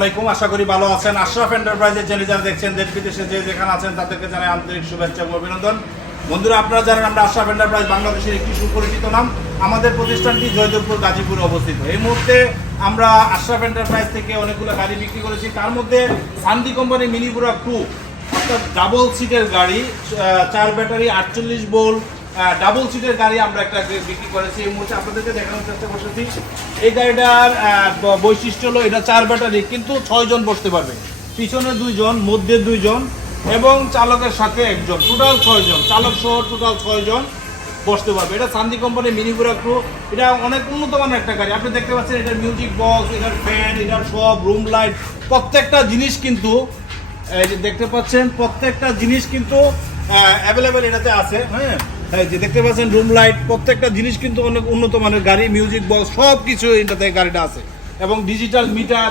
আলাইকুম, আশা করি ভালো আছেন। আশরাফ এন্টারপ্রাইজের চ্যানেল যারা দেখছেন, দেশ বিদেশে যে যেখানে আছেন, তাদেরকে জানাই আন্তরিক শুভেচ্ছা এবং অভিনন্দন। বন্ধুরা, আপনারা জানেন আমরা আশরাফ এন্টারপ্রাইজ বাংলাদেশের একটি সুপরিচিত নাম। আমাদের প্রতিষ্ঠানটি জয়দেবপুর, গাজীপুরে অবস্থিত। এই মুহূর্তে আমরা আশরাফ এন্টারপ্রাইজ থেকে অনেকগুলো গাড়ি বিক্রি করেছি। তার মধ্যে সান্দি কোম্পানি মিনিপুরা টু অর্থাৎ ডাবল সিটের গাড়ি চার ব্যাটারি, আটচল্লিশ বোল ডাবল সিটের গাড়ি আমরা একটা বিক্রি করেছি। এই মুহূর্তে আপনাদেরকে দেখানোর চেষ্টা করতেছি। এই গাড়িটার বৈশিষ্ট্য হলো এটা চার ব্যাটারি কিন্তু ছয় জন বসতে পারবে। পিছনে দুইজন, মধ্যে দুইজন এবং চালকের সাথে একজন। টোটাল ছয় জন। চালক সহ টোটাল ছয় জন বসতে পারবে। এটা সান্দি কোম্পানি মিনি প্রো এটা অনেক উন্নত মানের একটা গাড়ি। আপনি দেখতে পাচ্ছেন এটার মিউজিক বক্স এটার ফ্যান এটার সব রুম লাইট প্রত্যেকটা জিনিস কিন্তু দেখতে পাচ্ছেন, প্রত্যেকটা জিনিস কিন্তু অ্যাভেলেবেল এটাতে আছে। হ্যাঁ? যে দেখতে পাচ্ছেন রুম লাইট প্রত্যেকটা জিনিস কিন্তু অনেক উন্নত মানের গাড়ি মিউজিক বক্স সব কিছু এটাতে গাড়িটা আছে। এবং ডিজিটাল মিটার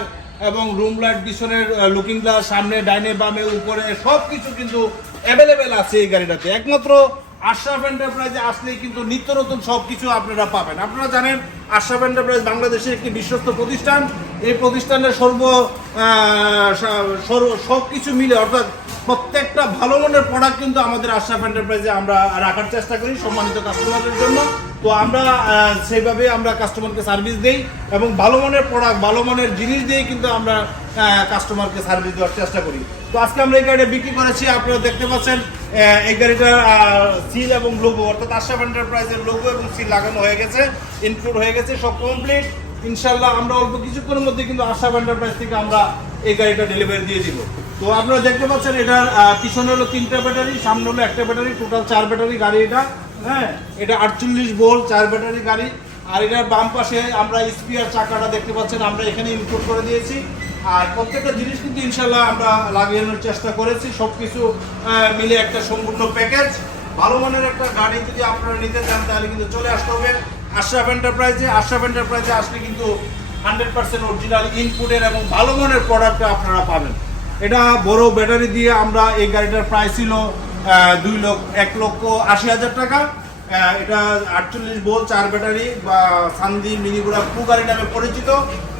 এবং রুম লাইট পিছনের লুকিং গ্লাস সামনে ডাইনে বামে উপরে সব কিছু কিন্তু অ্যাভেলেবেল আছে এই গাড়িটাতে। একমাত্র আশরাফ এন্টারপ্রাইজে আসলে কিন্তু নিত্য নতুন সব কিছু আপনারা পাবেন। আপনারা জানেন, আশরাফ এন্টারপ্রাইজ বাংলাদেশের একটি বিশ্বস্ত প্রতিষ্ঠান। এই প্রতিষ্ঠানের সর্ব সব কিছু মিলে, অর্থাৎ প্রত্যেকটা ভালো মনের প্রোডাক্ট কিন্তু আমাদের আশরাফ এন্টারপ্রাইজে আমরা রাখার চেষ্টা করি সম্মানিত কাস্টমারদের জন্য। তো আমরা সেইভাবে আমরা কাস্টমারকে সার্ভিস দিই এবং ভালো মানের প্রোডাক্ট ভালো মানের জিনিস দিয়ে কিন্তু আমরা কাস্টমারকে সার্ভিস দেওয়ার চেষ্টা করি। তো আজকে আমরা এই গাড়িটা বিক্রি করেছি, আপনারা দেখতে পাচ্ছেন এই গাড়িটার সিল এবং লোগো অর্থাৎ আশরাফ এন্টারপ্রাইজের লোগো এবং সিল লাগানো হয়ে গেছে ইনক্লুড হয়ে গেছে, সব কমপ্লিট ইনশাল্লাহ আমরা অল্প কিছুক্ষণের মধ্যে কিন্তু আশরাফ এন্টারপ্রাইজ থেকে আমরা এই গাড়িটা ডেলিভারি দিয়ে দিব। তো আপনারা দেখতে পাচ্ছেন, এটার পিছনে হলো তিনটা ব্যাটারি সামনে হলো একটা ব্যাটারি টোটাল চার ব্যাটারি গাড়ি এটা। হ্যাঁ এটা আটচল্লিশ ভোল্ট, চার ব্যাটারি গাড়ি। আর এটার বাম পাশে আমরা স্পিয়ার চাকাটা দেখতে পাচ্ছেন, আমরা এখানে ইনক্লুড করে দিয়েছি। আর প্রত্যেকটা জিনিস কিন্তু ইনশাল্লাহ আমরা লাগানোর চেষ্টা করেছি সব কিছু মিলে একটা সম্পূর্ণ প্যাকেজ ভালো মানের একটা গাড়ি যদি আপনারা নিতে চান, তাহলে কিন্তু চলে আসতে হবে আশরাফ এন্টারপ্রাইজে আশরাফ এন্টারপ্রাইজে আসলে কিন্তু হান্ড্রেড পার্সেন্ট অরিজিনাল ইনপুটের এবং ভালো মানের প্রোডাক্ট আপনারা পাবেন। এটা বড় ব্যাটারি দিয়ে আমরা এই গাড়িটার প্রাইস ছিল দুই লক্ষ, এক লক্ষ আশি হাজার টাকা। এটা আটচল্লিশ বোল, চার ব্যাটারি বা সান্দি মিনিগুড়া পু গাড়ি নামে পরিচিত।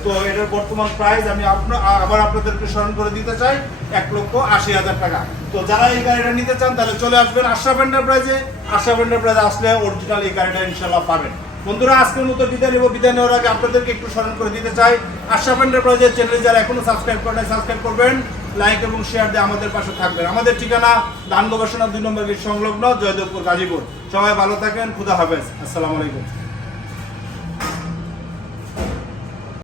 তো এটার বর্তমান প্রাইস আমি আপনা- আবার আপনাদেরকে স্মরণ করে দিতে চাই, এক লক্ষ আশি হাজার টাকা। তো যারা এই গাড়িটা নিতে চান, তাহলে চলে আসবেন আশরাফ এন্টারপ্রাইজে আশরাফ এন্টারপ্রাইজে আসলে অরিজিনাল এই গাড়িটা ইনশাল্লাহ পাবেন। বন্ধুরা, আজকের মতো বিদায় নেব। বিদায় নেওয়ার আগে আপনাদেরকে একটু স্মরণ করে দিতে চাই, আশরাফ এন্টারপ্রাইজের চ্যানেল যারা এখনও সাবস্ক্রাইব করেন সাবস্ক্রাইব করবেন। লাইক এবং শেয়ার দিয়ে আমাদের পাশে থাকবেন। আমাদের ঠিকানা দান গবেষণা দুই নম্বর সংলগ্ন, জয়দেবপুর গাজীপুর। সবাই ভালো থাকেন, খুদা হাফেজ। আসসালামু আলাইকুম।